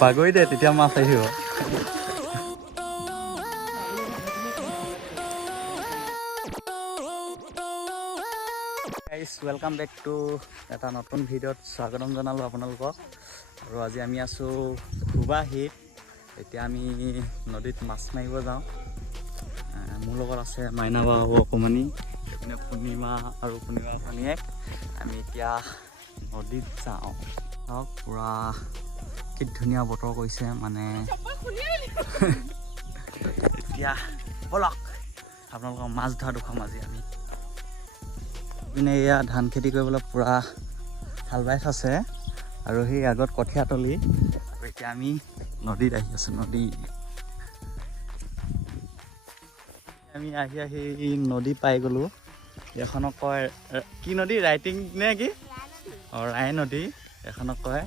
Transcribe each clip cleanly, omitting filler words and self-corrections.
বাগৰি দে তেতিয়া মাছ আহিব। গাইজ ৱেলকাম বেক টু এটা নতুন ভিডিঅ'ত স্বাগতম জনালোঁ আপোনালোকক। আৰু আজি আমি আছোঁ সুবাহিত। এতিয়া আমি নদীত মাছ মাৰিব যাওঁ। মোৰ লগত আছে মাইনা বা অকণমানি, এইপিনে পূৰ্ণিমা আৰু পূৰ্ণিমাৰ ভনীয়েক। আমি এতিয়া নদীত যাওঁ। চাওক পূৰা কি ধুনীয়া বতৰ কৰিছে, মানে এতিয়া ব'লক আপোনালোকৰ মাছ ধৰা দেখুৱাম আজি আমি। পিনে এয়া ধান খেতি কৰিবলৈ পূৰা হাল বাই থৈছে আৰু সেই আগত কঠীয়াতলি। আৰু এতিয়া আমি নদীত আহি আছোঁ। আমি আহি নদী পাই গ'লোঁ। এখনক কয় কি নদী, ৰাইটিং নে কি? অঁ, ৰাই নদী এখনক কয়।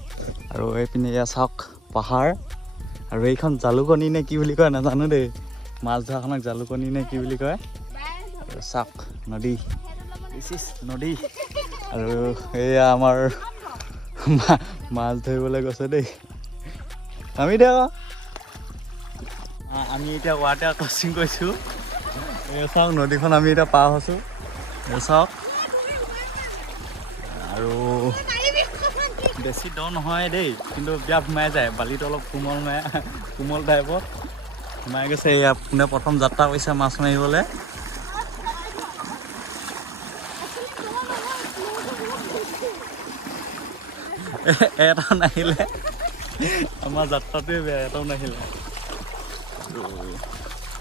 আৰু এইপিনে এয়া চাওক পাহাৰ, আৰু এইখন জালুকনী নে কি বুলি কয় নাজানো দেই। মাছ ধৰাখনক জালুকনী নে কি বুলি কয়। আৰু চাওক নদী, নদী। আৰু এয়া আমাৰ মাছ ধৰিবলৈ গৈছে দেই। আমি দে আকৌ আমি এতিয়া ৱাটাৰ ক্ৰচিং কৰিছোঁ। এই চাওক নদীখন আমি এতিয়া পাৰ হৈছোঁ। এই চাওক, আৰু বেছি দ নহয় দেই, কিন্তু বিয়া সোমাই যায়। বালিটো অলপ কোমল টাইপত সোমাই গৈছে। এয়া কোনে প্ৰথম যাত্ৰা কৰিছে মাছ মাৰিবলৈ। এটাও নাহিলে, আমাৰ যাত্ৰাটোৱে বেয়া, এটাও নাহিলে।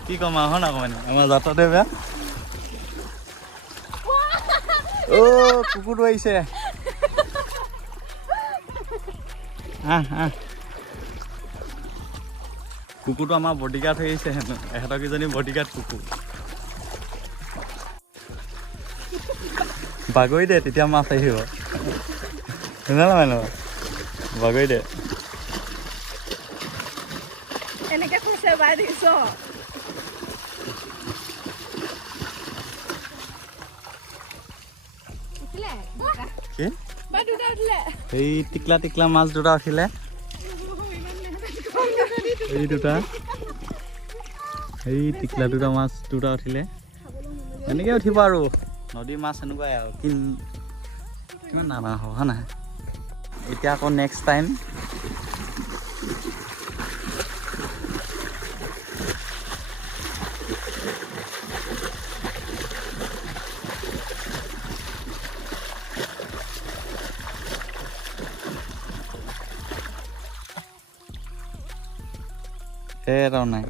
কি ক'ম আৰু না অকণমান, আমাৰ যাত্ৰাটোৱে বেয়া। অ' কুকুৰটো আহিছে। কুকুৰটো আমাৰ বডিগাৰ্ড হৈ আহিছে হেনো, এহেঁতক কেইজনী বডিগাৰ্ড কুকুৰ। বাগৰি দে তেতিয়া মাছ আহিব। বাগৰি দে। এনেকে কৈছে বাই দেখিছ। কি? এই টিকলা মাছ দুটা উঠিলে। এই দুটা, এই টিকলা দুটা মাছ দুটা উঠিলে। এনেকৈ উঠিব আৰু নদীৰ মাছ এনেকুৱাই আৰু কিমান ডাঙৰ হ'ব হয় নাই। এতিয়া আকৌ নেক্সট টাইম এটাও নাই।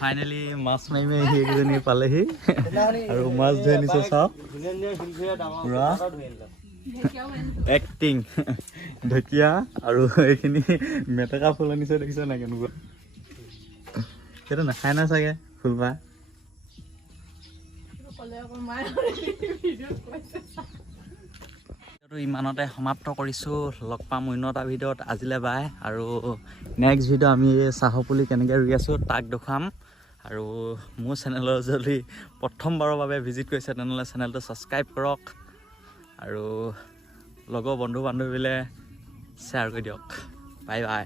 ফাইনেলি মাছ মাৰি সেইকেইজনী পালেহি আৰু মাছ ধৰি নিছে। চাওক পুৰা এক্টিং। ঢেকীয়া আৰু এইখিনি মেটেকা ফুল আনিছে, দেখিছে নাই কেনেকুৱা। সেইটো নাখায় না চাগে ফুলপাহ। ইমানতে সমাপ্ত কৰিছোঁ। লগ পাম অন্য এটা ভিডিঅ'ত। আজিলৈ বাই। আৰু নেক্সট ভিডিঅ' আমি চাহৰ পুলি কেনেকৈ ৰুই আছোঁ তাক দেখুৱাম। আৰু মোৰ চেনেলৰ যদি প্ৰথমবাৰৰ বাবে ভিজিট কৰিছে তেনেহ'লে চেনেলটো ছাবস্ক্ৰাইব কৰক আৰু লগৰ বন্ধু বান্ধৱীলৈ শ্বেয়াৰ কৰি দিয়ক। Bye bye.